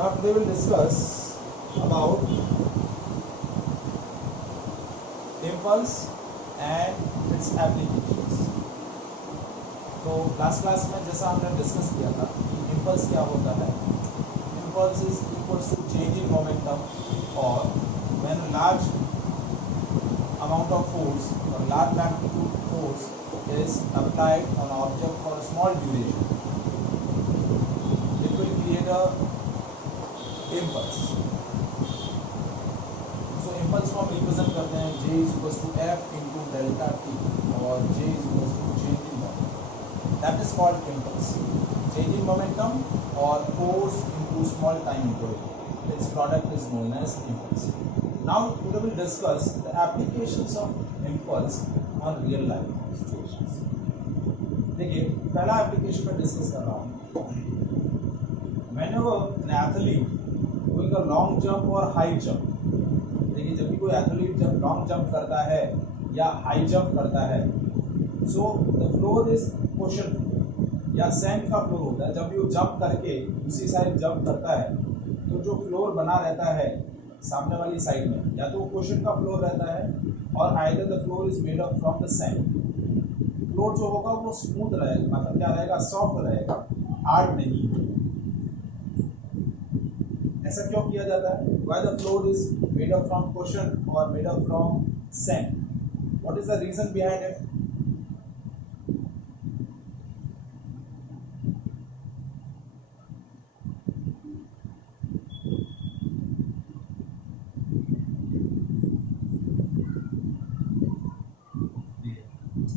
Now today we'll discuss about impulse and its applications. तो last class में जैसा हमने डिस्कस किया था कि impulse क्या होता है. Impulse is equals to change in momentum, or when large amount of force or large magnitude force is applied on object for a small duration, it will create a impulse. So impulse को हम represent करते हैं J is equals to F into delta T, और J is equals to change in momentum. That is called impulse. Change in momentum or force into small time interval. Its product is known as impulse. Now we will discuss the applications of impulse on real life situations. देखिए पहला application में discuss कर रहा हूँ. Whenever an athlete doing a long jump or high jump, देखिए जब भी कोई एथलीट जब लॉन्ग जंप करता है या हाई जंप करता है, so the floor is question या सैंड का फ्लोर होता है. जब भी वो जंप करके उसी साइड जंप करता है तो जो फ्लोर बना रहता है सामने वाली साइड में, या तो वो क्वेश्चन का फ्लोर रहता है और either the floor is made up from the sand. Floor जो होगा वो स्मूथ रहेगा, मतलब क्या रहेगा, सॉफ्ट रहेगा, हार्ड नहीं. ऐसा क्यों किया जाता है? Why the floor is made up from cushion or made up from sand? What is the reason behind it?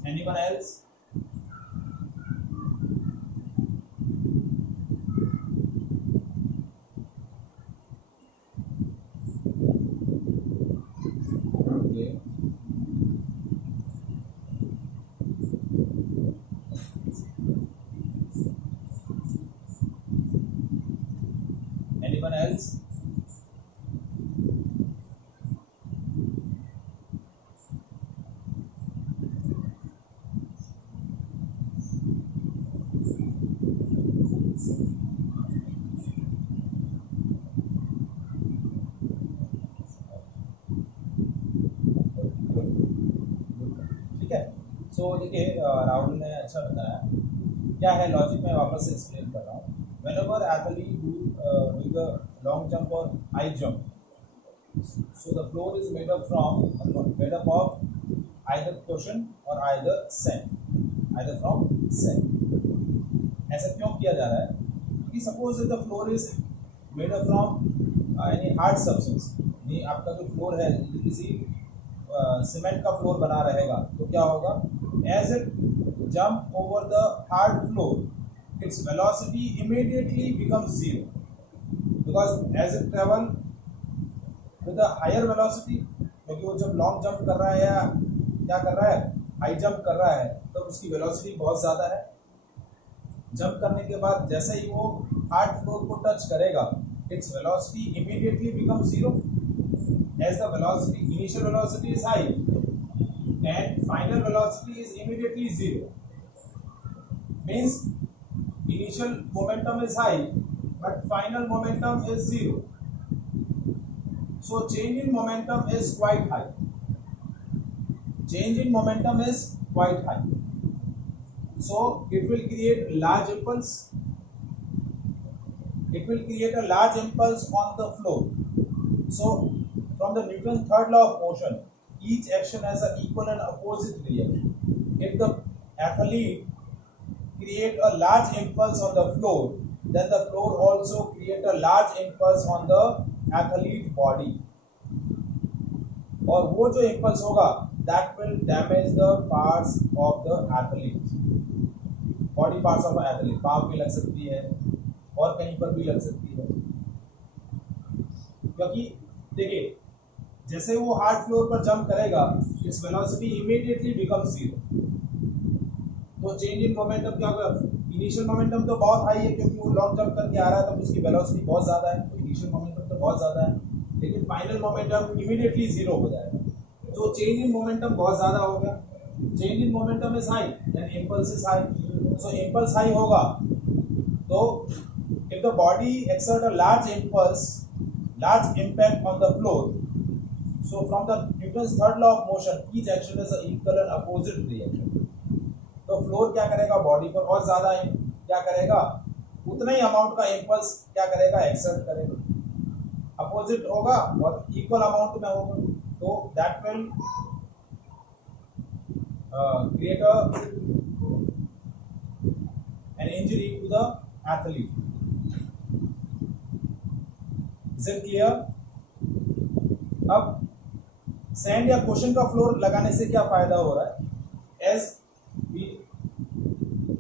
Anyone else? Okay. Anyone else? ठीक है. सो देखिए राहुल ने अच्छा बताया. क्या है लॉजिक में वापस से एक्सप्लेन कर रहा हूँ. Whenever athlete doing a long jump or high jump, so the floor is made up of either cushion or either sand, either from sand. ऐसा क्यों किया जा रहा है? क्योंकि suppose the floor is made up from any hard substance. नहीं, आपका जो फ्लोर है किसी सीमेंट का फ्लोर बना रहेगा तो क्या होगा, as it jump over the hard floor its velocity immediately becomes zero, because as it travel with a higher velocity, क्योंकि वो जब लॉन्ग जंप कर रहा है या क्या कर रहा है, हाई जंप कर रहा है, तो उसकी वेलोसिटी बहुत ज़्यादा है. जंप करने के बाद जैसे ही वो हार्ड फ्लोर को टच करेगा, its velocity immediately become zero. As the velocity, initial velocity is high and final velocity is immediately zero. Means initial momentum is high but final momentum is zero. So change in momentum is quite high. Change in momentum is quite high. So it will create large impulse. It will create a large impulse on the floor. So from the Newton's third law of motion, each action has an equal and opposite reaction. If the athlete create a large impulse on the floor, then the floor also create a large impulse on the athlete body. और वो जो impulse होगा that will damage the parts of the athlete. Body parts of athlete, पाँव भी लग सकती है और कहीं पर भी लग सकती है. क्योंकि देखिए जैसे वो हार्ड फ्लोर पर जंप करेगा, इस वेलोसिटी इमीडिएटली बिकम्स जीरो. तो चेंज इन मोमेंटम क्या होगा, इनिशियल मोमेंटम तो बहुत हाई है क्योंकि वो लॉन्ग जंप करके आ रहा है, तब उसकी वेलोसिटी बहुत ज़्यादा है, तो इनिशियल मोमेंटम तो बहुत ज़्यादा है, लेकिन फाइनल मोमेंटम इमीडिएटली जीरो हो जाएगा. तो चेंज इन मोमेंटम बहुत ज़्यादा हो गया. Change in momentum is high then impulse is high. So impulse high होगा तो If the body exert a large impulse, large impact on the floor, so from the Newton's third law of motion, each action is an equal and opposite reaction. तो floor क्या करेगा, body पर और ज्यादा क्या करेगा, उतना ही अमाउंट का इम्पल्स क्या करेगा, एक्सर्ट करेगा, अपोजिट होगा और इक्वल अमाउंट में होगा, तो that will create an injury to the athlete. Is it clear? अब सैंड या कुशन का फ्लोर लगाने से क्या फायदा हो रहा है, as we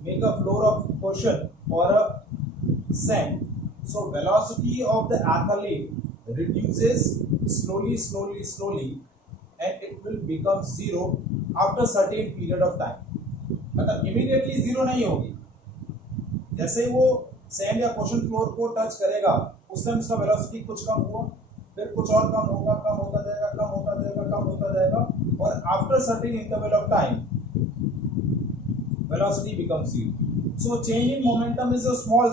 make a floor of cushion और sand, so velocity of the athlete reduces slowly and it will become zero after certain period of time. मतलब immediately zero नहीं होगी, जैसे ही वो सैंड या कुशन फ्लोर को टच करेगा उस टाइम उसका वेलोसिटी कुछ कम हुआ, फिर कुछ और कम होगा, कम होता जाएगा, कम होता जाएगा, कम होता जाएगा, और after certain interval of time velocity becomes zero. So change in momentum is a small.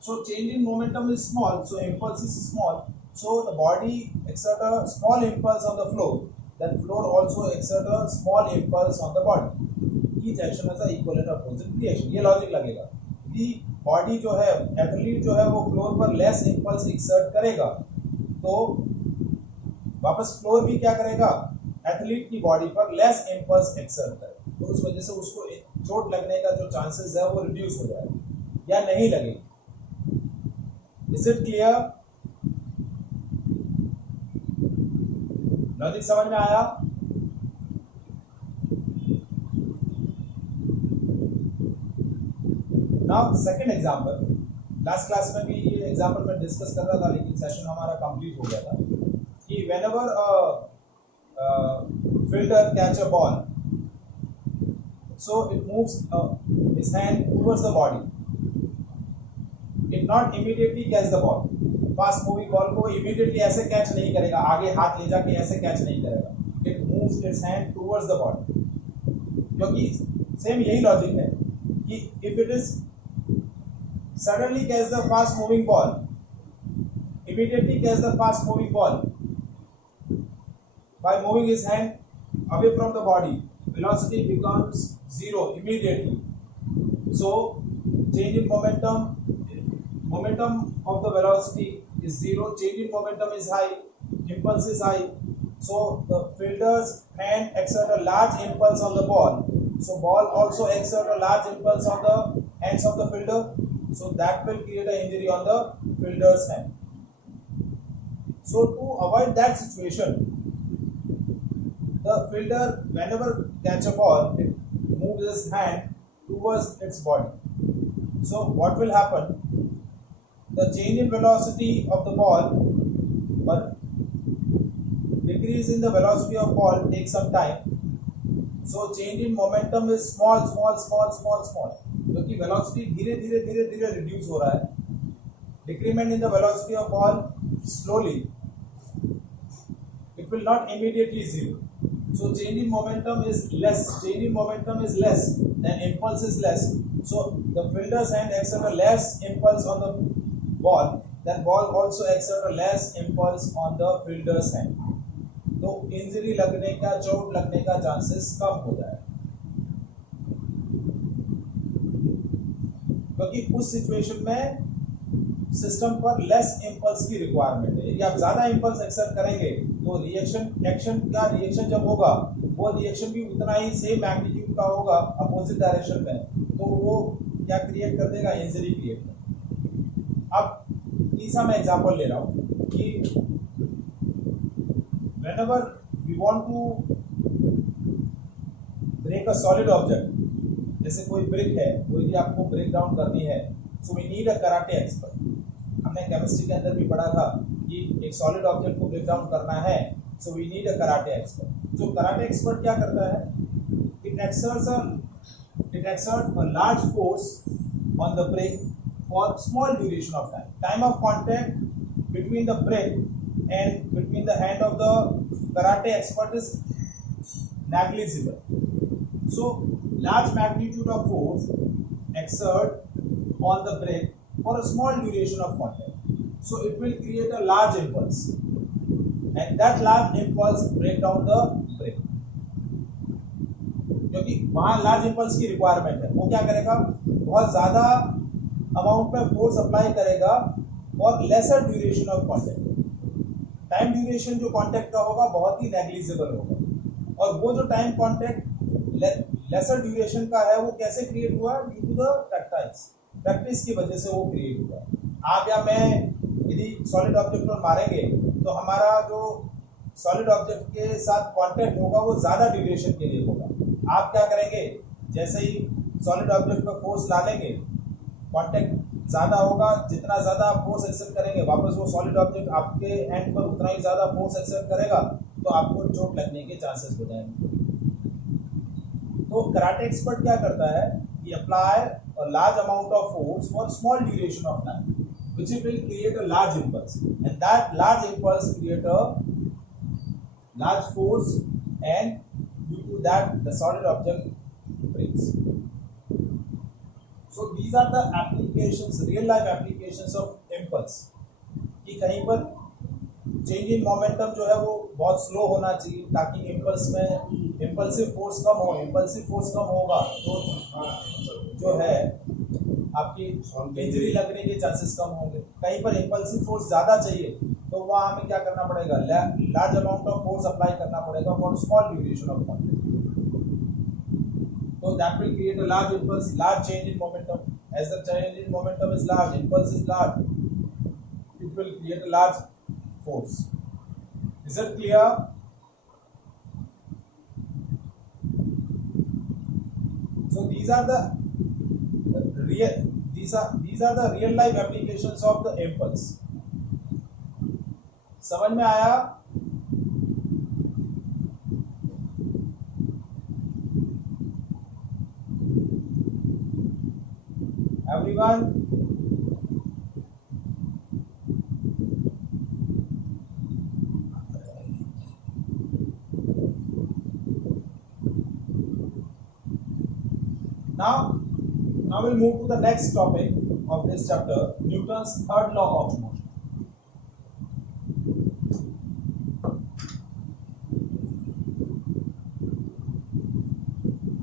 So change in momentum is small, so impulse is small. So the body exert a small impulse on the floor, then floor also exert a small impulse on the body. Each action has a equal and opposite reaction. ये logic लगेगा कि body जो है, athlete जो है वो floor पर less impulse exert करेगा, तो वापस फ्लोर भी क्या करेगा, एथलीट की बॉडी पर लेस इंपल्स एक्सर्ट करेगा, तो उस वजह से उसको चोट लगने का जो चांसेस है वो रिड्यूस हो जाएगा या नहीं लगेगी. Is it clear? लॉजिक समझ में आया? Now second example, last class में भी ये एग्जांपल मैं डिस्कस कर रहा था लेकिन सेशन हमारा कंप्लीट हो गया था, कि whenever fielder catch a ball, so it moves his hand towards the body, it not immediately catch the ball. Fast moving ball को इमीडिएटली ऐसे कैच नहीं करेगा, आगे हाथ ले जाके ऐसे कैच नहीं करेगा, it moves it's hand towards the body. क्योंकि सेम यही लॉजिक है कि if it is suddenly catch the fast moving ball, immediately catch the fast moving ball by moving his hand away from the body, velocity becomes zero immediately. So change in momentum of the velocity is zero, change in momentum is high, impulse is high, so the fielder's hand exert a large impulse on the ball, so ball also exert a large impulse on the hands of the fielder, so that will create an injury on the fielder's hand. So to avoid that situation, the fielder whenever catch a ball, it moves his hand towards its body. So what will happen? The change in velocity of the ball, but decrease in the velocity of ball takes some time. So change in momentum is small. क्योंकि velocity धीरे धीरे reduce हो रहा है. Decrement in the velocity of ball slowly. It will not immediately zero. So change in momentum is less. Change in momentum is less. Then impulse is less. So the fielder's hand exert a less impulse on the ball. Then ball also exert a less impulse on the fielder's hand. तो injury लगने का, चोट लगने का chances कम हो जाए, क्योंकि उस सिचुएशन में सिस्टम पर लेस इंपल्स की रिक्वायरमेंट है. यदि आप ज्यादा इंपल्स एक्सर्ट करेंगे तो रिएक्शन जब होगा वो रिएक्शन भी उतना ही सेम मैग्नीट्यूड का होगा अपोजिट डायरेक्शन में, तो वो क्या क्रिएट कर देगा, इंजरी क्रिएट कर. अब तीसरा मैं एग्जांपल ले रहा हूँ कि whenever we want to break a solid object, जैसे कोई ब्रिक है, कोई भी आपको ब्रेक डाउन करनी है, so we need a karate expert. हमने केमिस्ट्री के अंदर भी पढ़ा था कि एक सॉलिड ऑब्जेक्ट को ब्रेक डाउन करना है, so we need a karate expert. So karate expert क्या करता है? It exerts a large force on the brick for small duration of time. Time of contact between the brick and between the hand of the karate expert is negligible. So large magnitude of force exert on the brake for a small duration of contact. So it will create a large impulse, and that large impulse break down the brake. क्योंकि वहां large impulse की requirement है, वो क्या करेगा, बहुत ज्यादा amount में फोर्स अप्लाई करेगा और lesser duration of contact. Time duration जो कांटेक्ट का होगा बहुत ही नेग्लिजिबल होगा, और वो जो टाइम कांटेक्ट लेसर ड्यूरेशन का है वो कैसे क्रिएट हुआ, ड्यू टू द प्रैक्टिस की वजह से वो क्रिएट हुआ। आप या मैं यदि सॉलिड ऑब्जेक्ट पर मारेंगे तो हमारा जो सॉलिड ऑब्जेक्ट के साथ कांटेक्ट होगा वो ज्यादा ड्यूरेशन के लिए होगा। आप क्या करेंगे, जैसे ही सॉलिड ऑब्जेक्ट पर फोर्स डालेंगे कांटेक्ट ज्यादा होगा, जितना ज्यादा आप फोर्स एक्सेप्ट करेंगे वापस वो सॉलिड ऑब्जेक्ट आपके एंड पर उतना ही ज्यादा फोर्स एक्सेप्ट करेगा, तो आपको चोट लगने के चांसेस हो जाएंगे। तो कराटे एक्सपर्ट क्या करता है, he apply a large amount of force for small duration of time, which will create a large impulse, and that large impulse create a large force, and due to that the solid object breaks. So these are the applications, real life applications of impulse, कि कहीं पर change in momentum जो है वो बहुत slow होना चाहिए ताकि इम्पल्स में इम्पल्सिव फोर्स कम हो। इम्पल्सिव फोर्स कम होगा तो जो है आपकी इंजरी लगने के चांसेस कम होंगे। कहीं पर इम्पल्सिव फोर्स ज़्यादा चाहिए तो वहाँ हमें क्या करना पड़ेगा, large amount of force apply करना पड़ेगा for small duration of contact. So that will create a large impulse, large change in momentum. As the change in momentum is large, impulse is large, it will create a large force. Is it clear? So these are the real life applications of the impulse. समझ में आया? Everyone? Now we'll move to the next topic of this chapter, Newton's third law of motion.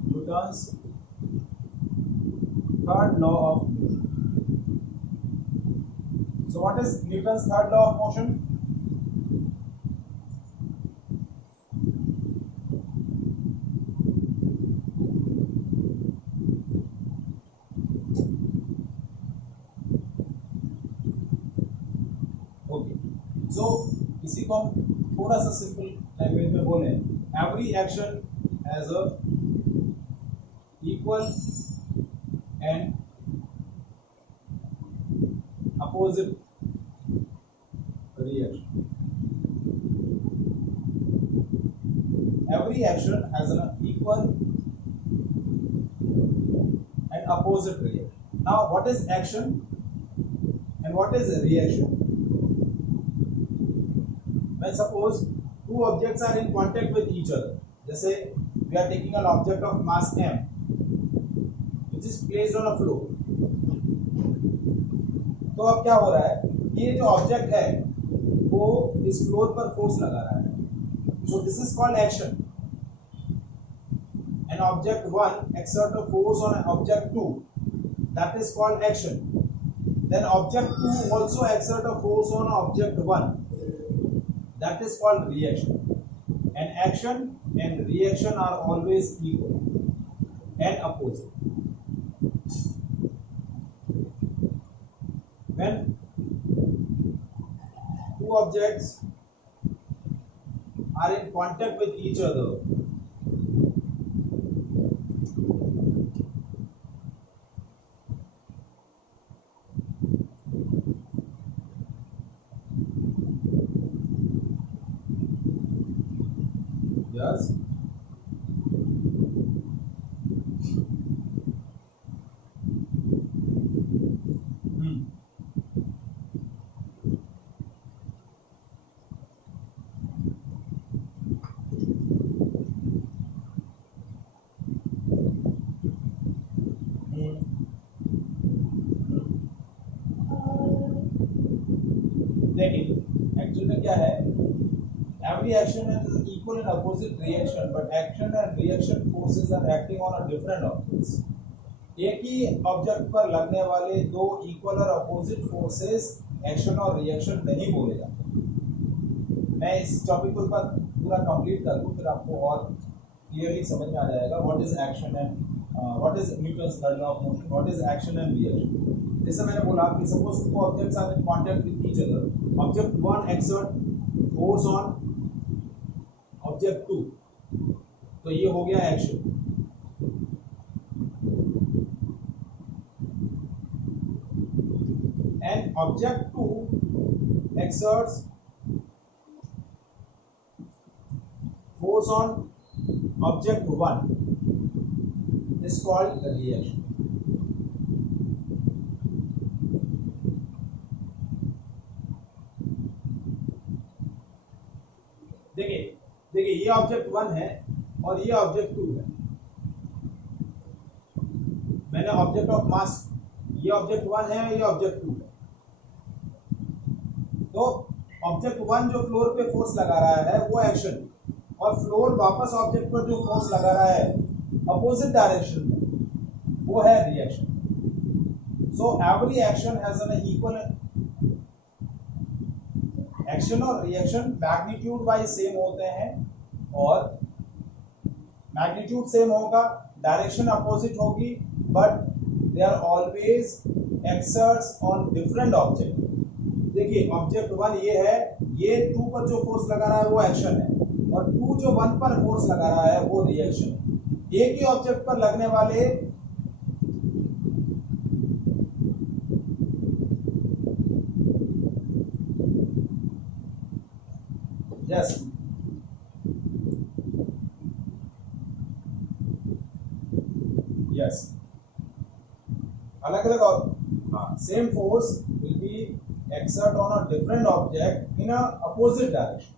Newton's third law of motion. So what is Newton's third law of motion? So इसी को हम थोड़ा सा simple language में बोले, every action has a equal and opposite reaction. Every action has an equal and opposite reaction. Now what is action and what is a reaction? When suppose two objects are in contact with each other, जैसे we are taking an object of mass m which is placed on a floor, तो अब क्या हो रहा है, ये जो object है वो इस फ्लोर पर फोर्स लगा रहा है, so this is called action. An object 1 exert a force on object 2, that is called action. Then object 2 also exert a force on object 1, that is called reaction. And action and reaction are always equal and opposite. When two objects are in contact with each other, yes, every action is equal and opposite reaction, but action and reaction forces are acting on a different objects. एक ही object पर लगने वाले दो equal और opposite forces action और reaction नहीं बोले जाते। मैं इस टॉपिक को एक बार पूरा कंप्लीट कर दूं, फिर आपको और क्लियरली समझ में आ जाएगा what is action and what is Newton's third law of motion, what is action and reaction. जैसे मैंने बोला कि suppose two objects are in contact with each other, object 1 exert force on object 2, तो ये हो गया action. And object 2 exerts force on object 1 is called the reaction. देखिए ये ऑब्जेक्ट 1 है और ये ऑब्जेक्ट 2 है। मैंने ऑब्जेक्ट ऑफ मास, ये ऑब्जेक्ट 1 है, ये ऑब्जेक्ट 2 है। तो ऑब्जेक्ट 1 जो फ्लोर पे फोर्स लगा रहा है वो एक्शन, और फ्लोर वापस ऑब्जेक्ट पर जो फोर्स लगा रहा है अपोजिट डायरेक्शन में, वो है reaction. So every action has an equal, action और रिएक्शन मैग्नीट्यूड वाइज सेम होते हैं, और मैग्नीट्यूड सेम होगा, डायरेक्शन अपोजिट होगी, but they are always exerts on different object. देखिए ऑब्जेक्ट 1 ये है, ये 2 पर जो फोर्स लगा रहा है वो एक्शन है, और 2 जो 1 पर फोर्स लगा रहा है वो रिएक्शन है। एक ही ऑब्जेक्ट पर लगने वाले यस यस अलग अलग same force will be exert on a different object in a opposite direction.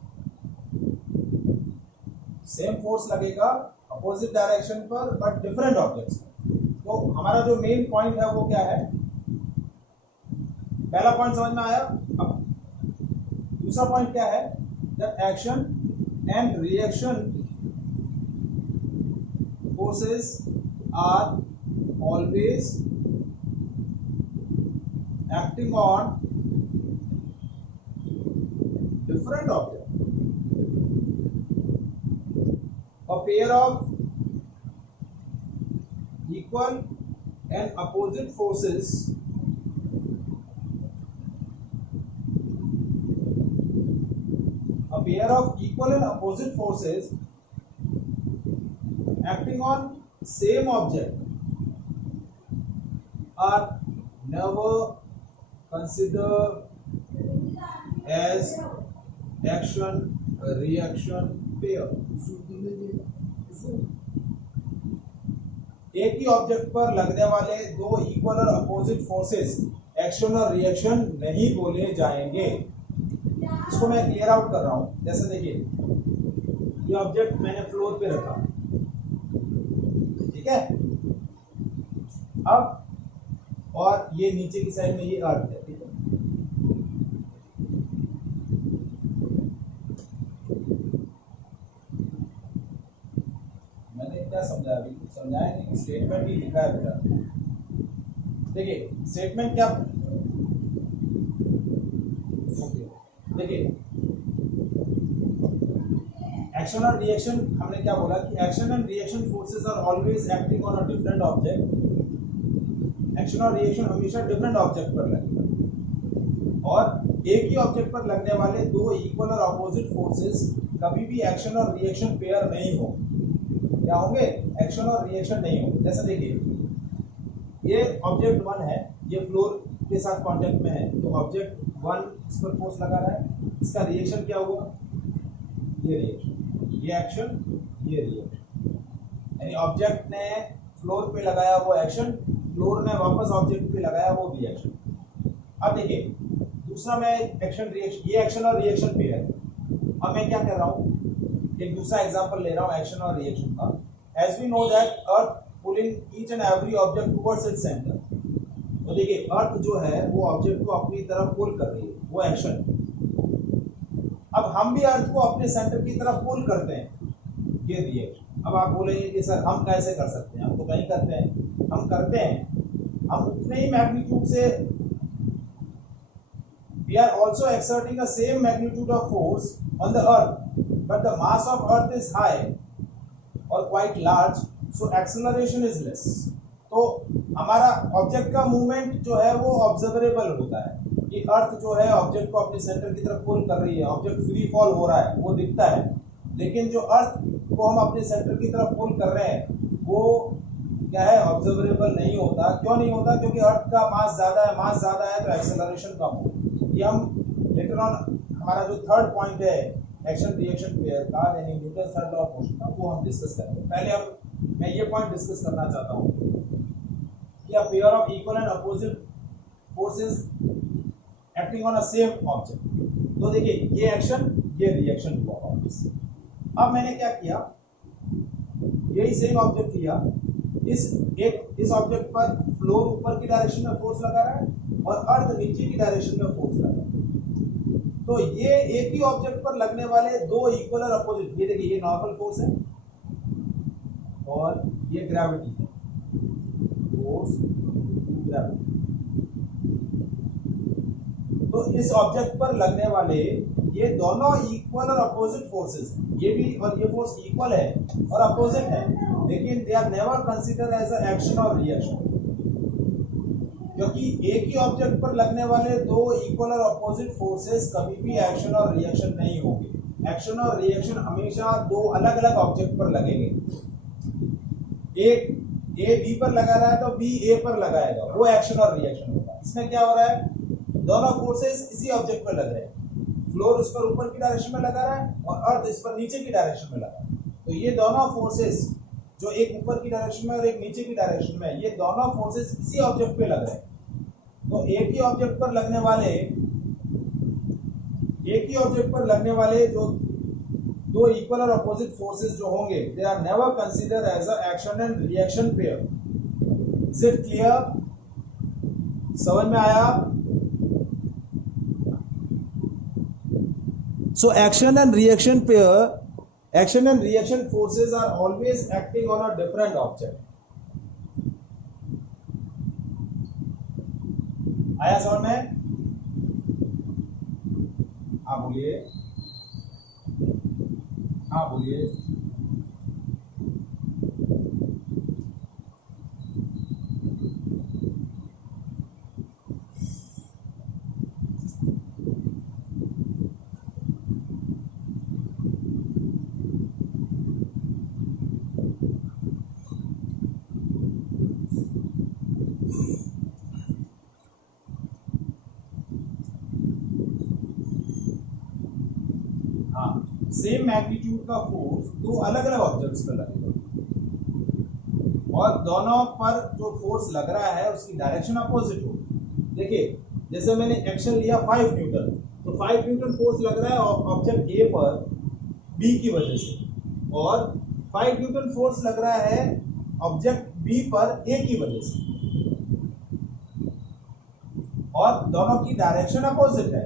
Same force लगेगा अपोजिट डायरेक्शन पर बट डिफरेंट ऑब्जेक्ट्स पर। तो हमारा जो मेन पॉइंट है वो क्या है, पहला पॉइंट समझ में आया। अब दूसरा पॉइंट क्या है, that action and reaction forces are always acting on different object. A pair of equal and opposite forces acting on same object are never considered as action reaction pair. एक ही object पर लगने वाले दो equal और opposite forces action और reaction नहीं बोले जाएंगे। इसको मैं क्लियर आउट कर रहा हूं। जैसे देखिए ये ऑब्जेक्ट मैंने फ्लोर पे रखा, ठीक है, अब और ये नीचे की साइड में ये अर्थ है, ठीक है। क्या समझा, अभी कुछ समझाया नहीं, स्टेटमेंट ही लिखा है बेटा। देखिए स्टेटमेंट क्या, देखिए एक्शन और रिएक्शन, हमने क्या बोला कि action and reaction forces are always acting on a different object. Action और रिएक्शन हमेशा डिफरेंट ऑब्जेक्ट पर लगेगा, और एक ही ऑब्जेक्ट पर लगने वाले दो इक्वल और अपोजिट फोर्सेस कभी भी एक्शन और रिएक्शन पेयर नहीं हो, क्या होंगे, एक्शन और रिएक्शन नहीं होंगे। जैसे देखिए ये ऑब्जेक्ट 1 है, ये फ्लोर के साथ कांटेक्ट में है, तो ऑब्जेक्ट 1 इस पर फोर्स लगा रहा है, इसका रिएक्शन क्या हुआ, ये रिएक्शन, ये एक्शन, ये रिएक्शन। यानी ऑब्जेक्ट ने फ्लोर पे लगाया वो एक्शन, फ्लोर ने वापस ऑब्जेक्ट पे लगाया वो रिएक्शन। अब देखिए दूसरा मैं एक्शन रिएक्शन, ये एक्शन और रिएक्शन पेयर है। अब मैं क्या कर रहा हूँ, एक दूसरा एग्जांपल ले रहा हूँ एक्शन और रिएक्शन का। As we know that earth pulling each and every object towards its centre. तो देखिए अर्थ जो है वो ऑब्जेक्ट को अपनी तरफ पुल कर रही है, वो एक्शन। अब हम भी अर्थ को अपने सेंटर की तरफ पुल करते हैं, ये रिएक्शन। अब आप बोलेंगे कि सर हम कैसे कर सकते हैं, हम तो कहीं करते हैं, हम करते हैं, हम उतने ही मैग्नीट्यूड से, we are also exerting the same magnitude of force on the earth, but the mass of earth is high or quite large, so acceleration is less. तो हमारा ऑब्जेक्ट का मूवमेंट जो है वो ऑब्जर्वेबल होता है कि अर्थ जो है ऑब्जेक्ट को अपने सेंटर की तरफ पुल कर रही है, ऑब्जेक्ट फ्री फॉल हो रहा है, वो दिखता है। लेकिन जो अर्थ को हम अपने सेंटर की तरफ पुल कर रहे हैं वो क्या है, ऑब्जर्वेबल नहीं होता। क्यों नहीं होता? क्योंकि अर्थ का मास ज्यादा है, मास ज्यादा है तो एक्सेलरेशन कम हो। ये हम लेटर ऑन हमारा जो थर्ड पॉइंट है एक्शन रिएक्शन पेयर का, यानी Newton third law of motion का, वो हम डिस्कस करेंगे। पहले मैं ये पॉइंट डिस्कस करना चाहता हूँ कि a pair of equal and opposite forces acting on a same object। तो देखिए ये एक्शन, ये रिएक्शन हुआ वापस। अब मैंने क्या किया, यही सेम ऑब्जेक्ट लिया, इस ऑब्जेक्ट पर फ्लोर ऊपर की डायरेक्शन में फोर्स लगा रहा है और अर्थ नीचे की डायरेक्शन में फोर्स लगा रहा है। तो ये एक ही ऑब्जेक्ट पर लगने वाले दो इक्वल और अपोजिट, ये देखिए ये नॉर्मल फोर्स है और ये ग्रेविटी है, फोर्स ग्रेविटी। तो इस ऑब्जेक्ट पर लगने वाले ये दोनों इक्वल और अपोजिट फोर्सेस हैं, ये भी और ये फोर्स इक्वल है और अपोजिट है, लेकिन they are never consider as a action और रिएक्शन, क्योंकि एक ही ऑब्जेक्ट पर लगने वाले दो इक्वल और अपोजिट फोर्सेस कभी भी एक्शन और रिएक्शन नहीं होंगे। एक्शन और रिएक्शन हमेशा दो अलग अलग ऑब्जेक्ट पर लगेंगे। एक ए बी पर लगा रहा है तो बी ए पर लगाएगा, वो एक्शन और रिएक्शन होगा। इसमें क्या हो रहा है, दोनों फोर्सेस इसी ऑब्जेक्ट पर लग रहे हैं, फ्लोर उस पर ऊपर की डायरेक्शन में लगा रहा है और अर्थ इस पर नीचे की डायरेक्शन में लगा रहा है। तो ये दोनों फोर्सेस जो एक ऊपर की डायरेक्शन में और एक नीचे की डायरेक्शन में, ये दोनों फोर्सेस इसी ऑब्जेक्ट पे लग रहे हैं। तो एक ही ऑब्जेक्ट पर लगने वाले जो दो इक्वल और अपोजिट फोर्सेस जो होंगे, they are never consider as a action and reaction pair. Is it clear? समझ में आया? So action and reaction forces are always acting on a different object. आया समझ में? हाँ बोलिए, हाँ बोलिए। सेम मैग्नीट्यूड का फोर्स दो अलग अलग ऑब्जेक्ट्स पर लगेगा और दोनों पर जो फोर्स लग रहा है उसकी डायरेक्शन अपोजिट होगी। देखिए जैसे मैंने एक्शन लिया 5 न्यूटन, तो 5 न्यूटन फोर्स लग रहा है ऑब्जेक्ट ए पर बी की वजह से, और 5 न्यूटन फोर्स लग रहा है ऑब्जेक्ट बी पर ए की वजह से, और दोनों की डायरेक्शन अपोजिट है।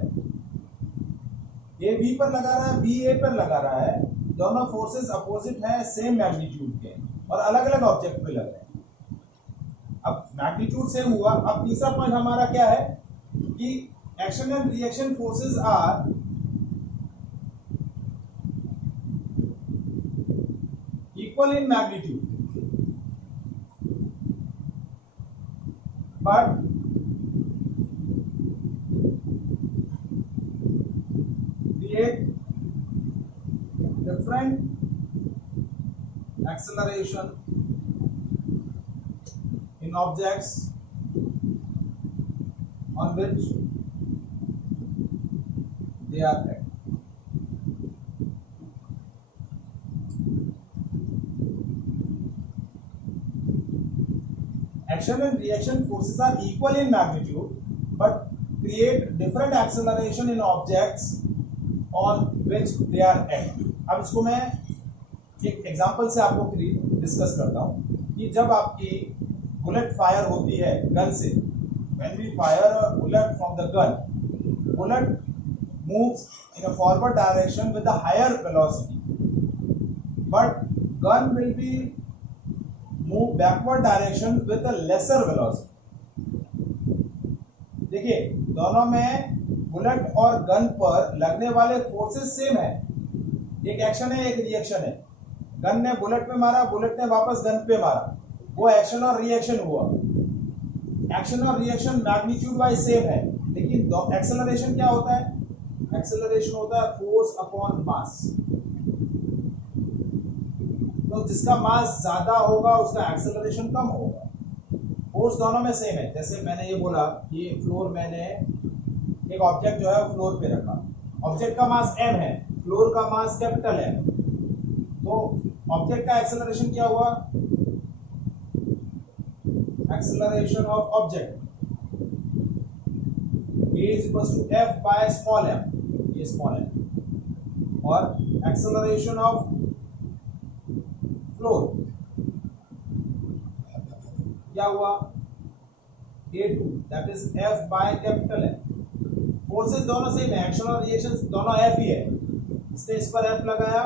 ए बी पर लगा रहा है, बी ए पर लगा रहा है, दोनों फोर्सेस अपोजिट है, सेम मैग्नीट्यूड के और अलग अलग ऑब्जेक्ट पे लग रहे हैं। अब मैग्नीट्यूड सेम हुआ। अब तीसरा पॉइंट हमारा क्या है कि action and reaction forces are equal in magnitude but different acceleration in objects on which they are acting. Action and reaction forces are equal in magnitude but create different acceleration in objects on which they are acting. अब इसको मैं एक example से आपको discuss करता हूँ कि जब आपकी बुलेट फायर होती है गन से, when we fire a bullet from the gun, bullet moves in a forward direction with a higher velocity, but gun will be move backward direction with a lesser velocity. देखिए दोनों में bullet और gun पर लगने वाले forces same है, एक action है एक रिएक्शन है। गन ने बुलेट पे मारा, बुलेट ने वापस गन पे मारा, वो एक्शन और रिएक्शन हुआ। एक्शन और रिएक्शन मैग्नीट्यूड वाइज सेम है, लेकिन एक्सेलरेशन क्या होता है? एक्सेलरेशन होता है फोर्स अपॉन मास। तो जिसका मास ज्यादा होगा उसका एक्सेलरेशन कम होगा। फोर्स दोनों में सेम है। जैसे मैंने ये बोला कि फ्लोर, मैंने एक ऑब्जेक्ट जो है फ्लोर पे रखा, ऑब्जेक्ट का मास m है, फ्लोर का मास कैपिटल है, तो ऑब्जेक्ट का एक्सेलरेशन क्या हुआ? Acceleration of object is equals to f by small m, ये स्मॉल m, और एक्सेलरेशन ऑफ फ्लोर क्या हुआ? a2, that is f by capital M। Forces दोनों सेम है, एक्शन और रिएक्शन दोनों f ही है। इसने इस पर f लगाया,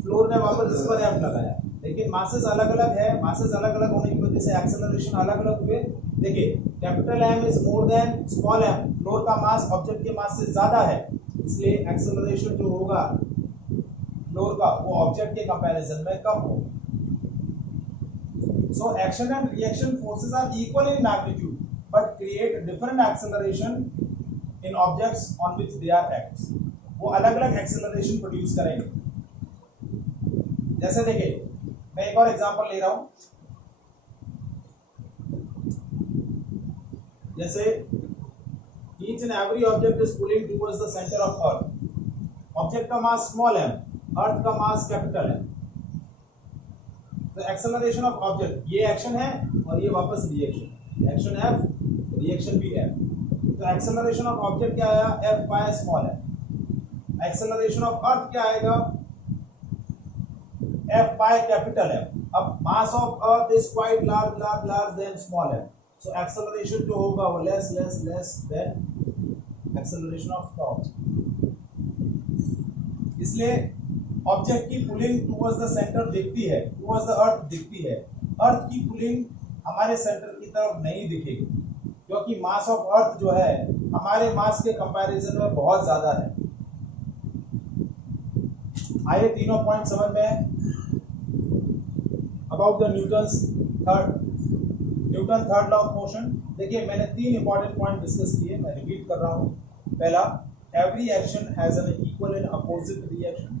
फ्लोर ने वापस इस पर f लगाया, लेकिन मासेस अलग अलग है। मासेस अलग अलग होने की वजह से एक्सेलरेशन अलग अलग हुए। देखिए capital M is more than small m, floor का मास ऑब्जेक्ट के मास से ज्यादा है, इसलिए एक्सेलरेशन जो होगा फ्लोर का वो ऑब्जेक्ट के कंपैरिजन में कम होगा। So action and reaction forces are equal in magnitude, but create different acceleration in objects on which they are acts। वो अलग अलग एक्सेलरेशन प्रोड्यूस करेंगे। जैसे देखिए मैं एक और एग्जांपल ले रहा हूं, जैसे each and every object is pulling towards the center of earth। Object का मास स्मॉल है, अर्थ का मास कैपिटल है। तो एक्सेलरेशन ऑफ ऑब्जेक्ट, ये एक्शन है और ये वापस रिएक्शन, एक्शन f, रिएक्शन भी f। तो एक्सेलरेशन ऑफ ऑब्जेक्ट क्या आया? f बाय स्मॉल है। एक्सेलरेशन ऑफ अर्थ क्या आएगा? f by capital f। अब mass of earth is quite large then small है, सो एक्सेलरेशन जो होगा वो less than acceleration of object. इसलिए ऑब्जेक्ट की पुलिंग टुवर्ड्स द सेंटर दिखती है, टुवर्ड्स द अर्थ दिखती है। अर्थ की पुलिंग हमारे सेंटर की तरफ नहीं दिखेगी, क्योंकि मास ऑफ अर्थ जो है हमारे मास के कंपैरिजन में बहुत ज्यादा है। आइए तीनों पॉइंट समझ में। About the Newton third law of motion. देखिए मैंने तीन इंपॉर्टेंट पॉइंट डिस्कस किए, मैं रिपीट कर रहा हूं। पहला, every action has an equal and opposite reaction.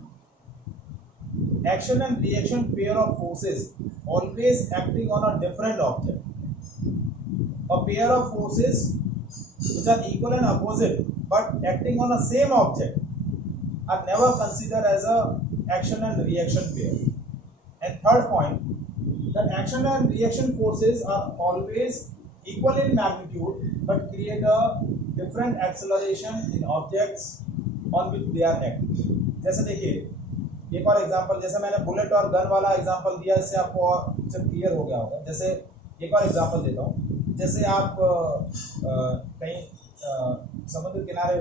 Action and reaction pair of forces always acting on a different object। A pair of forces which are equal and opposite but acting on the same object are never considered as a action and reaction pair। And third point, that action and reaction forces are always equal in magnitude but create a different acceleration in objects on which they are acting। जैसे देखिए एक और example, जैसे मैंने bullet और gun वाला example दिया, इससे आपको और क्लियर हो गया होगा। जैसे एक और एग्जांपल देता हूँ, जैसे आप कहीं समुद्र किनारे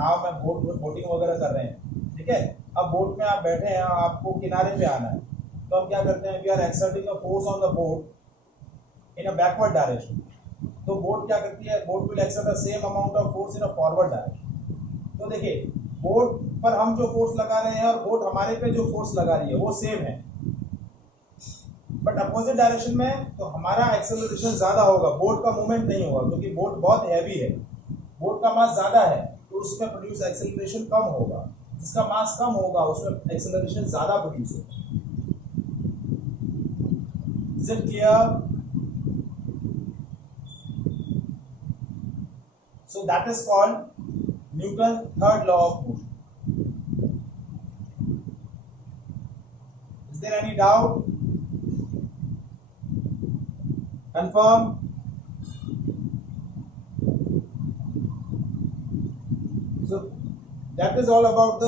नाव में बोटिंग वगैरह कर रहे हैं, ठीक है। अब बोट में आप बैठे हैं, आपको किनारे पे आना है, तो हम क्या करते हैं? We are exerting a force on the boat in a backward direction. तो बोट क्या करती है? Boat will exert the same amount of force in a forward direction. तो देखिए बोट पर हम जो फोर्स लगा रहे हैं और बोट हमारे पे जो फोर्स लगा रही है वो सेम है, बट अपोजिट डायरेक्शन में तो हमारा एक्सेलरेशन ज्यादा होगा, बोट का मूवमेंट नहीं होगा, क्योंकि बोट बहुत हैवी है, बोट का मास ज्यादा है, तो उसमें प्रोड्यूस एक्सेलरेशन कम होगा। जिसका मास कम होगा उसमें एक्सेलरेशन ज्यादा प्रोड्यूस होगा। Is it clear? So that is called Newton's third law of motion। Is there any doubt? Confirm? So that is all about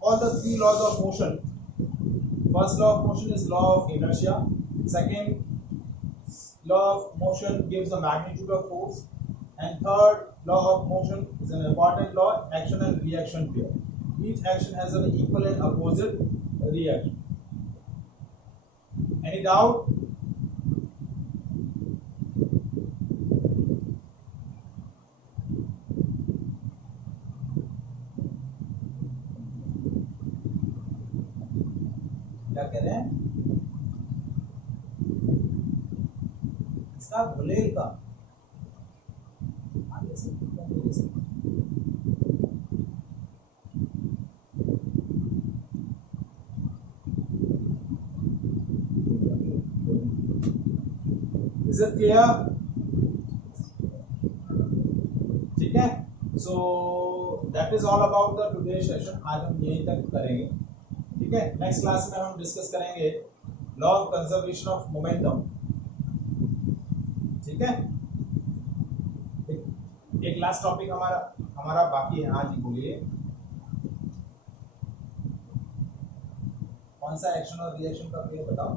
all the three laws of motion। First law of motion is law of inertia। Second law of motion gives the magnitude of force। And third law of motion is an important law, action and reaction pair. Each action has an equal and opposite reaction. Any doubt? क्या कह रहे हैं इसका घुलेल का आगे से Is it clear? ठीक है, so that is all about the today session. आज हम यहीं तक करेंगे, ठीक है। नेक्स्ट क्लास में हम डिस्कस करेंगे law of conservation of momentum, ठीक है। एक लास्ट टॉपिक हमारा बाकी है। हाँ जी बोलिए, कौन सा एक्शन और रिएक्शन का पेयर बताओ।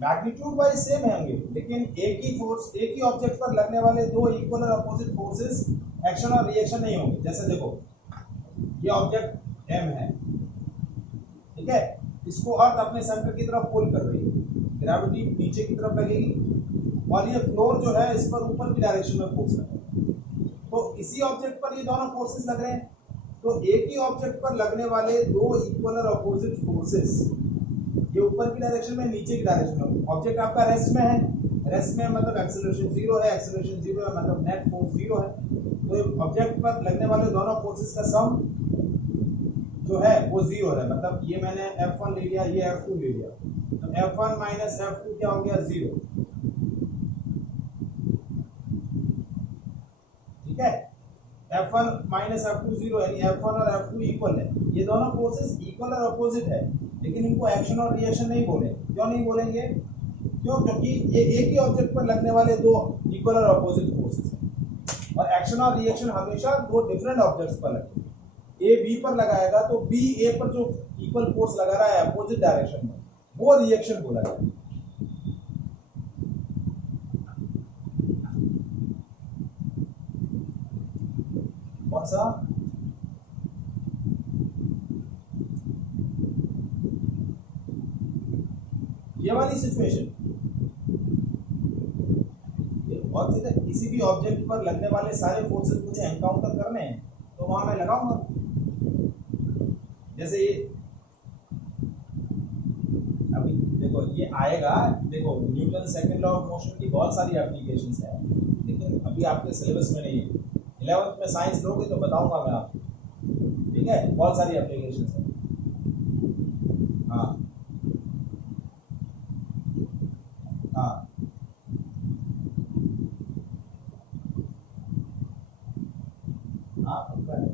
मैग्नीट्यूड वाइज सेम होंगे, लेकिन एक ही फोर्स, एक ही ऑब्जेक्ट पर लगने वाले दो इक्वल और अपोजिट फोर्सेस एक्शन और रिएक्शन नहीं होंगे। जैसे देखो, ये ऑब्जेक्ट एम है, ठीक है, इसको अर्थ अपने सेंटर की तरफ पुल कर रही है, ग्रेविटी नीचे की तरफ लगेगी, और ये फ्लोर जो है इस पर ऊपर की डायरेक्शन में फोर्स लगेगा। तो इसी ऑब्जेक्ट पर ये दोनों फोर्सेस लग रहे हैं, तो एक ही ऑब्जेक्ट पर लगने वाले दो इक्वल और अपोजिट फोर्सेस, ये ऊपर की डायरेक्शन में, नीचे की डायरेक्शन में। ऑब्जेक्ट आपका रेस्ट में है, रेस्ट में मतलब एक्सेलरेशन जीरो है, एक्सेलरेशन जीरो है मतलब नेट फोर्स जीरो है। तो ऑब्जेक्ट पर लगने वाले दोनों फोर्सेस का सम जो है वो जीरो है, मतलब ये मैंने F1 ले लिया, ये F2 ले लिया, तो F1 माइनस F2 क्या हो गया, जीरो, ठीक है। F1 माइनस F2 जीरो, यानी F1 और F2 इक्वल है। ये दोनों फोर्सेस इक्वल और अपोजिट है, लेकिन इनको एक्शन और रिएक्शन नहीं बोले। क्यों नहीं बोलेंगे? क्यों? क्योंकि ये एक ही ऑब्जेक्ट पर लगने वाले दो इक्वल और अपोजिट फोर्सेस हैं, और एक्शन और रिएक्शन हमेशा दो डिफरेंट ऑब्जेक्ट्स पर लगेंगे। ए बी पर लगाएगा तो बी ए पर जो इक्वल फोर्स लगा रहा है अपोजिट डायरेक्शन में, वो रिएक्शन बोला जाएगा। कौन सा? ये वाली सिचुएशन, और सीधे किसी भी ऑब्जेक्ट पर लगने वाले सारे फोर्सेस मुझे एनकाउंटर करने हैं, तो वहां मैं लगाऊंगा। जैसे ये अभी देखो, ये आएगा, देखो Newton second law of motion की बहुत सारी एप्लीकेशंस है, लेकिन अभी आपके सिलेबस में नहीं है। 11th में साइंस लोगे तो बताऊंगा मैं आपको, ठीक है, बहुत सारी एप्लीकेशंस है। हाँ हाँ, हाँ पक्का है।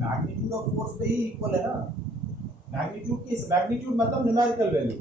मैग्नीट्यूड ऑफ फोर्स पे ही इक्वल है ना। मैग्नीट्यूड मतलब न्यूमेरिकल वैल्यू,